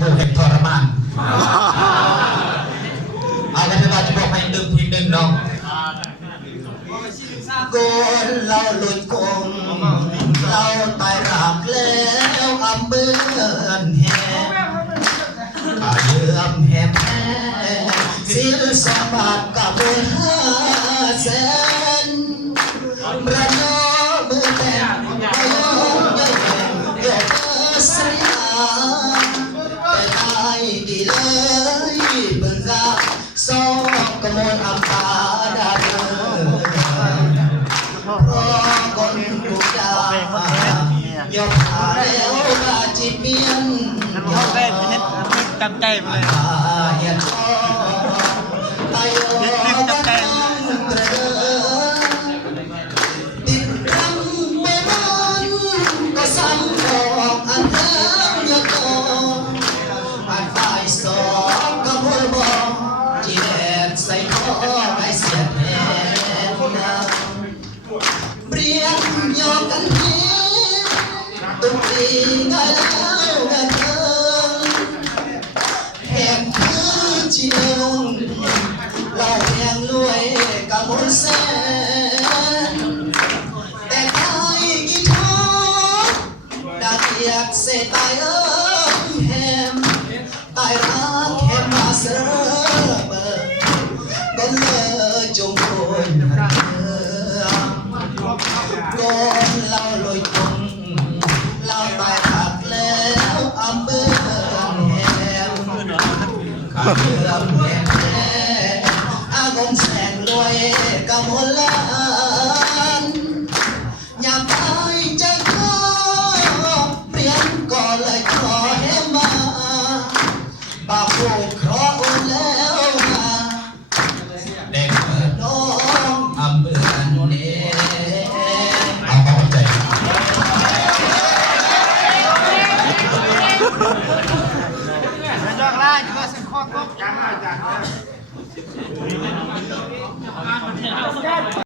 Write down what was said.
ผู้แห่งทรมานเอาแล้วเราจะบอกให้ดึงทีหนึ่งเนาะโกนเราหลุดคงเราตายรากแล้วอำเบือนแห่เยื่อมแห่แม่สิลสมบัติกับบุญ500,000ประนอมือแม่ยกสยามแต่ตายดีเลยเบิ่งกาสอบกมลอัมพาดาเดินเพราะคนทุกดายกหาแล้วบาจิตเมียนยกได้เห็นจำใจมาเลยเห็นตายเห็นจำใจติดรังไม่มันก็ซ้ำดอกอันเดิมยกอันฝ่ายสองก็พูดบอกจีแดดใส่ท่อไม่เสียแน่เปลี่ยนยอมกันทีตุ้มตีง่ายแล้วเงินเงินแห่งพื้นที่เดินเราแห่งรวยกับมนต์แสนแต่ใครกี่ท้อดักเรียกเสตายแฮมตายรักแฮมมาเสรเบอร์ก็เลยจงโอนก่อนเราลอยคงเราตายหักแล้วอำเบือนแหมขาเยื่อมแหมอากงแสงรวยกำมลลานยามตายจะขอเปลี่ยนก็เลยขอให้มาปากพูดขออุ่นแล้วมาเด็กน้องอำเบือนเนี่ยเอาเข้าใจจอกไล่จะมาสักข้อก็ยังอาจารย์